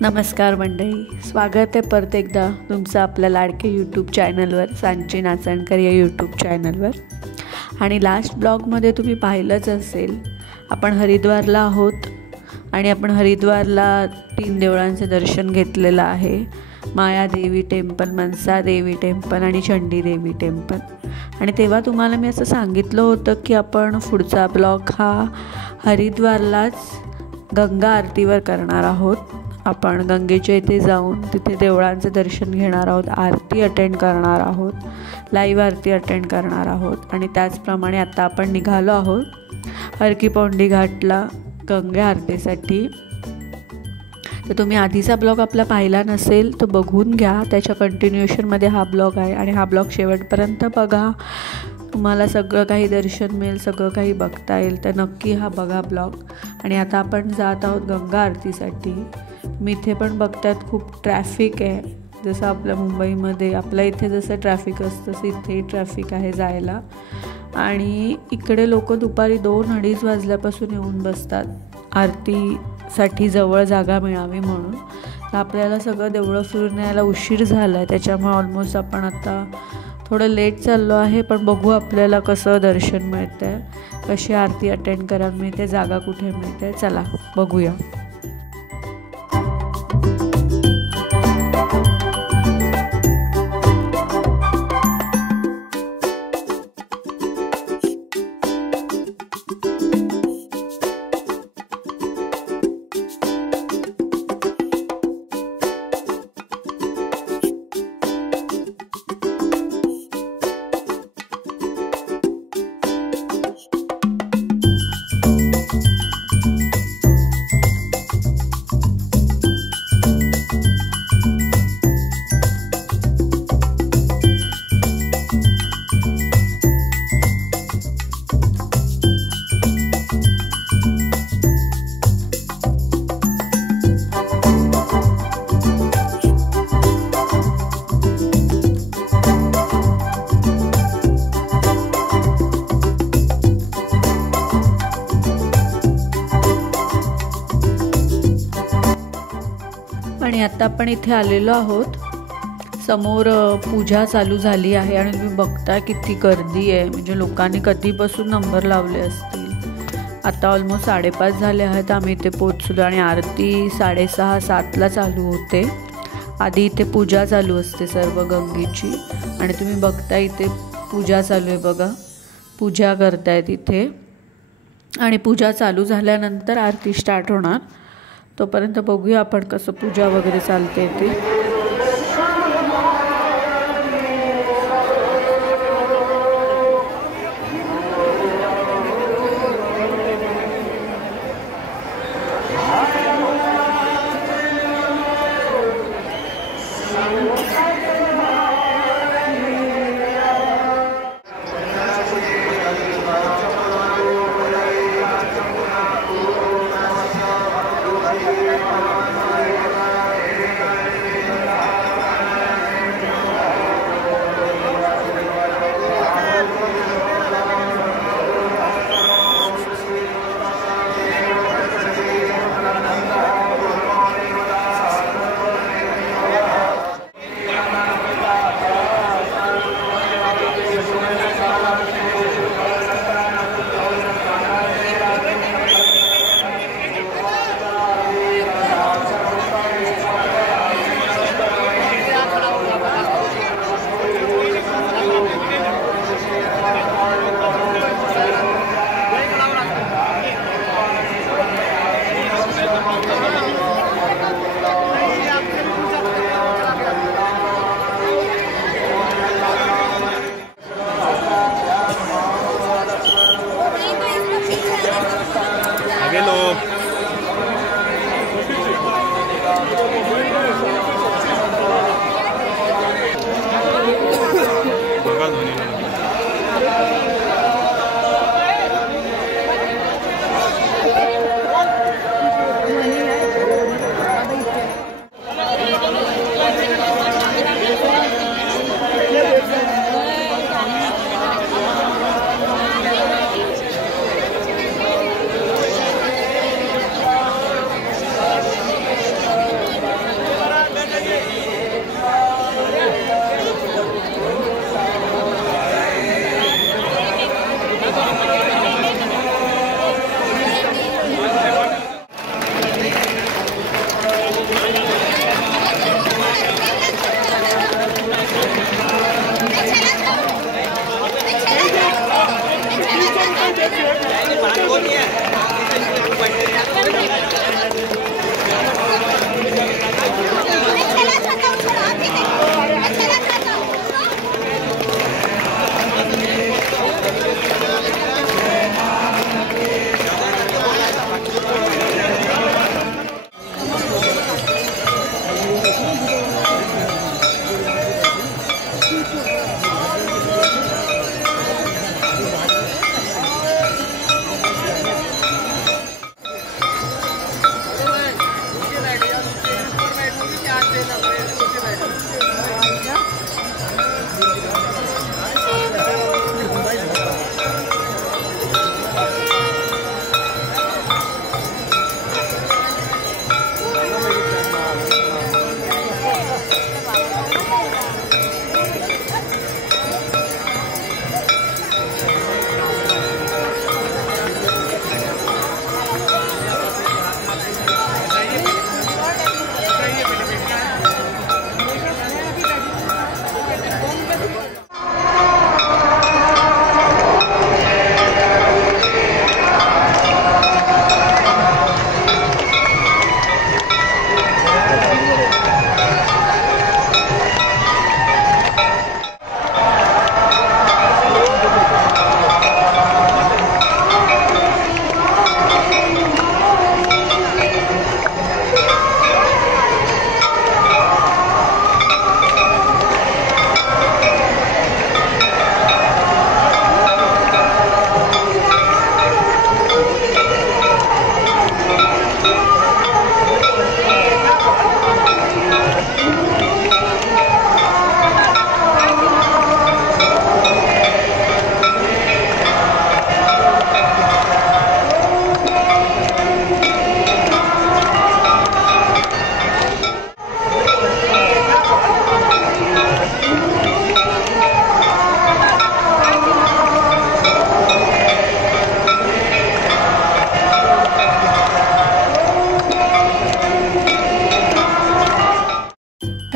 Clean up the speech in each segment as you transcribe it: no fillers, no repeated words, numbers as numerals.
नमस्कार मंडळी, स्वागत आहे परत एकदा तुमचं आपल्या लाडके यूट्यूब चॅनलवर, सांची नाचणकर या यूट्यूब चॅनलवर। आणि लास्ट ब्लॉगमध्ये तुम्ही पाहिलंच असेल, आपण हरिद्वारला आहोत आणि आपण हरिद्वारला 3 देवळांचे दर्शन घेतलेलं आहे। मायादेवी टेम्पल, मनसा देवी टेम्पल आणि चंडी देवी टेम्पल। आणि तेव्हा तुम्हाला मी असं सांगितलं होतं की आपण पुढचा ब्लॉग हा हरिद्वारलाच गंगा आरतीवर करणार आहोत। आपण गंगेच्या इथे जाऊन तिथे देवळांचे दर्शन घेणार आहोत, आरती अटेंड करणार आहोत, लाईव्ह आरती अटेंड करणार आहोत। आणि त्याचप्रमाणे आता आपण निघालो आहोत हर की पौंडी घाटला गंगा आरतीसाठी। तर तुम्ही आधीचा ब्लॉग आपला पाहिला नसेल तर बघून घ्या, त्याच्या कंटिन्युएशनमध्ये हा ब्लॉग आहे आणि हा ब्लॉग शेवटपर्यंत बघा, तुम्हाला सगळं काही दर्शन मिळेल, सगळं काही बघता येईल। तर नक्की हा बघा ब्लॉग। आणि आता आपण जात आहोत गंगा आरतीसाठी। मी इथे पण बघतात खूप ट्रॅफिक आहे, जसं आपल्या मुंबईमध्ये आपल्या इथे जसं ट्रॅफिक असतं तसं इथेही ट्रॅफिक आहे जायला। आणि इकडे लोक दुपारी 2-2:30 वाजल्यापासून येऊन बसतात आरतीसाठी, जवळ जागा मिळावी म्हणून। तर आपल्याला सगळं देवळं फिरून यायला उशीर झाला आहे, त्याच्यामुळे ऑलमोस्ट आपण आता थोडं लेट चाललो आहे। पण बघू आपल्याला कसं दर्शन मिळतं आहे, कशी आरती अटेंड करायला मिळते, जागा कुठे मिळते, चला बघूया। आणि आता आपण इथे आलेलो आहोत, समोर पूजा चालू झाली आहे आणि तुम्ही बघता किती गर्दी आहे, म्हणजे लोकांनी कधीपासून नंबर लावले असतील। आता ऑलमोस्ट 5:30 झाले आहेत, आम्ही इथे पोहोचलो आणि आरती 6:30-7ला चालू होते। आधी इथे पूजा चालू असते सर्व गंगेची आणि तुम्ही बघता इथे पूजा चालू आहे बघा, पूजा करतायत इथे। आणि पूजा चालू झाल्यानंतर आरती स्टार्ट होणार, तोपर्यंत बघूया आपण कसं पूजा वगैरे चालते ते।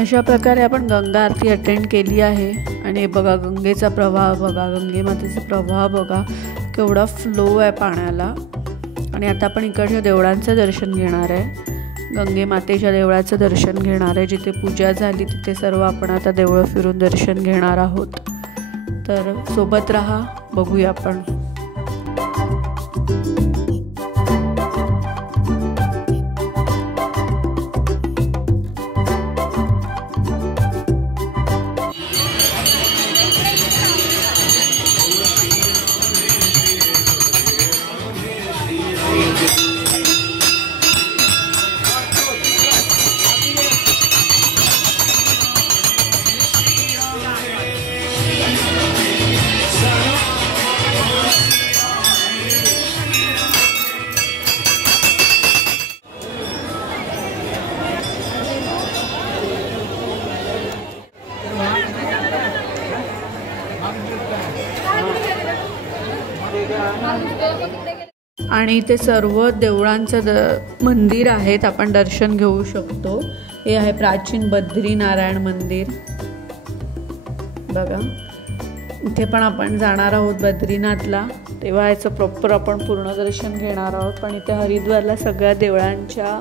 अशा प्रकारे आपण गंगा आरती अटेंड केली आहे आणि बघा गंगेचा प्रवाह बघा, गंगे मातेचा प्रवाह बघा, केवढा फ्लो आहे पाण्याला। आणि आता आपण इकडच्या देवळांचं दर्शन घेणार आहे, गंगे मातेच्या देवळाचं दर्शन घेणार आहे। जिथे पूजा झाली तिथे सर्व आपण आता देवळं फिरून दर्शन घेणार आहोत, तर सोबत राहा, बघूया आपण। आणि इथे सर्व देवळांचं मंदिर आहेत, आपण दर्शन घेऊ शकतो। हे आहे प्राचीन बद्रीनारायण मंदिर बघा, इथे पण आपण जाणार आहोत बद्रीनाथला, तेव्हा याचं प्रॉपर आपण पूर्ण दर्शन घेणार आहोत। पण इथे हरिद्वारला सगळ्या देवळांच्या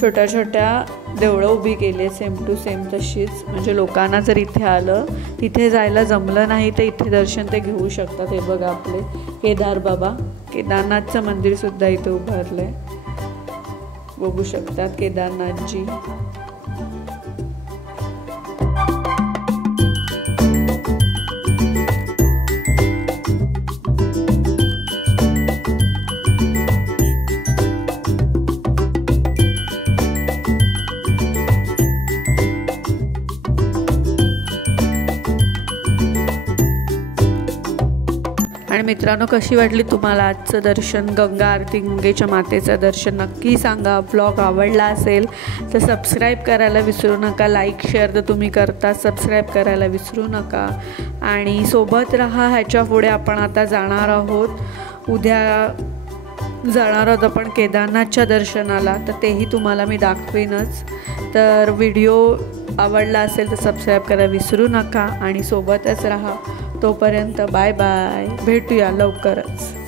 छोट्या छोट्या देवळं उभी केली, सेम टू सेम तशीच, म्हणजे लोकांना जर इथे आलं, तिथे जायला जमलं नाही तर इथे दर्शन ते घेऊ शकतात। हे बघा आपले केदार बाबा, केदारनाथचं मंदिरसुद्धा इथे उभारलं आहे, बघू शकतात केदारनाथजी। आणि मित्रांनो, कशी वाटली तुम्हाला आजचं दर्शन, गंगा आरती, गंगेच्या मातेचं दर्शन? नक्की सांगा। ब्लॉग आवडला असेल तर सबस्क्राईब करायला विसरू नका, लाईक शेअर तर तुम्ही करता, सबस्क्राईब करायला विसरू नका आणि सोबत राहा। ह्याच्या पुढे आपण आता जाणार आहोत, उद्या जाणार आहोत आपण केदारनाथच्या दर्शनाला, तर तेही तुम्हाला मी दाखवेनच। तर व्हिडिओ आवडला असेल तर सबस्क्राईब करायला विसरू नका आणि सोबतच राहा। तोपर्यंत बाय बाय, भेटूया लवकरच।